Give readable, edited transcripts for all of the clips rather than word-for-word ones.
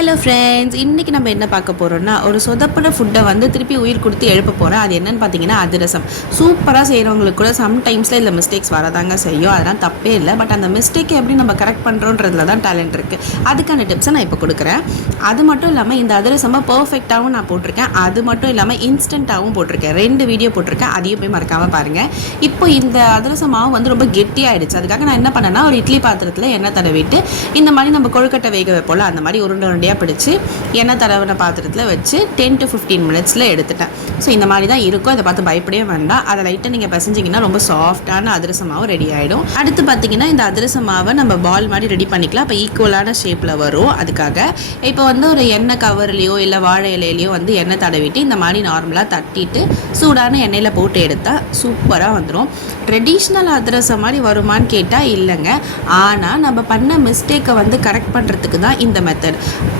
Hello friends, இன்றைக்கி நம்ம என்ன பார்க்க போகிறோம்னா ஒரு சொதப்பின ஃபுட்டை வந்து திருப்பி உயிர் கொடுத்து எழுப்ப போகிறோம். அது என்னென்னு பார்த்தீங்கன்னா அதிரசம். சூப்பராக செய்கிறவங்களுக்கு கூட சம்டைம்ஸில் இந்த மிஸ்டேக்ஸ் வரதாங்க செய்யும். அதெல்லாம் தப்பே இல்லை. பட் அந்த மிஸ்டேக்கை எப்படி நம்ம கரெக்ட் பண்ணுறோன்றதுல தான் டேலண்ட் இருக்குது. அதுக்கான டிப்ஸை நான் இப்போ கொடுக்குறேன். அது மட்டும் இல்லாமல் இந்த அதிரசமாக பர்ஃபெக்டாகவும் நான் போட்டிருக்கேன். அது மட்டும் இல்லாமல் இன்ஸ்டண்ட்டாகவும் போட்டிருக்கேன். 2 வீடியோ போட்டிருக்கேன். அதையும் போய் மறக்காமல் பாருங்கள். இப்போ இந்த அதிரசமாகவும் வந்து ரொம்ப கெட்டியாகிடுச்சு. அதுக்காக நான் என்ன பண்ணேன்னா ஒரு இட்லி பாத்திரத்தில் எண்ணெய் தடவிட்டு இந்த மாதிரி நம்ம கொழுக்கட்டை வேக வைப்போம்ல அந்த மாதிரி உருண்டையாக பிடிச்சி எண்ணெய் தடவின பாத்திரத்தில் வச்சு 10 to 15 மினிட்ஸில் எடுத்துட்டேன். ஸோ இந்த மாதிரி தான் இருக்கும். அதை பார்த்து பயப்படவே வேண்டாம். அதை லைட்டாக நீங்கள் பசஞ்சிங்கன்னா ரொம்ப சாஃப்டான அதிரச மாவு ரெடி ஆகிடும். அடுத்து பார்த்தீங்கன்னா இந்த அதிரச மாவை நம்ம பால் மாதிரி ரெடி பண்ணிக்கலாம். அப்போ ஈக்குவலான ஷேப்பில் வரும். அதுக்காக இப்போ வந்து ஒரு எண்ணெய் கவர்லையோ இல்லை வாழை இலையிலையோ வந்து எண்ணெய் தடவிட்டு இந்த மாதிரி நார்மலாக தட்டிட்டு சூடான எண்ணெயில் போட்டு எடுத்தால் சூப்பராக வந்துடும். ட்ரெடிஷ்னல் அதிரசம் மாதிரி வருமானு கேட்டால் இல்லைங்க. ஆனால் நம்ம பண்ண மிஸ்டேக்கை வந்து கரெக்ட் பண்ணுறதுக்கு தான் இந்த மெத்தட்.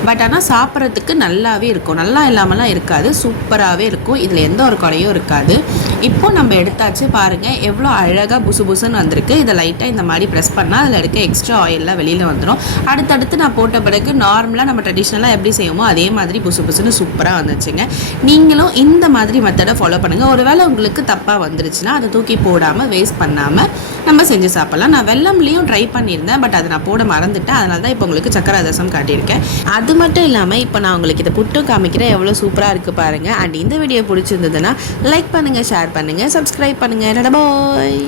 பட் ஆனால் சாப்பிட்றதுக்கு நல்லாவே இருக்கும். நல்லா இல்லாமலாம் இருக்காது, சூப்பராகவே இருக்கும். இதில் எந்த ஒரு குறையும் இருக்காது. இப்போது நம்ம எடுத்தாச்சு பாருங்கள், எவ்வளோ அழகாக புசு புசுன்னு வந்திருக்கு. இதை லைட்டாக இந்த மாதிரி ப்ரெஸ் பண்ணால் அதில் இருக்க எக்ஸ்ட்ரா ஆயிலெலாம் வெளியில் வந்துடும். அடுத்தடுத்து நான் போட்ட பிறகு நார்மலாக நம்ம ட்ரெடிஷ்னலாக எப்படி செய்வோமோ அதே மாதிரி புசு புசுன்னு சூப்பராக வந்துச்சுங்க. நீங்களும் இந்த மாதிரி மெத்தடை ஃபாலோ பண்ணுங்கள். ஒருவேளை உங்களுக்கு தப்பாக வந்துருச்சுன்னா அதை தூக்கி போடாமல் வேஸ்ட் பண்ணாமல் நம்ம செஞ்சு சாப்பிட்லாம். நான் வெல்லம்லேயும் ட்ரை பண்ணியிருந்தேன். பட் அதை நான் போட மறந்துட்டேன். அதனால தான் இப்போ உங்களுக்கு சக்கரை அதிரசம் காட்டியிருக்கேன். அது மட்டும் இல்லாமல் இப்போ நான் உங்களுக்கு இதை புட்டும் காமிக்கிறேன். எவ்வளோ சூப்பராக இருக்குது பாருங்கள். அண்ட் இந்த வீடியோ பிடிச்சிருந்ததுன்னா லைக் பண்ணுங்கள், ஷேர் பண்ணுங்கள், சப்ஸ்கிரைப் பண்ணுங்கள். பாய்.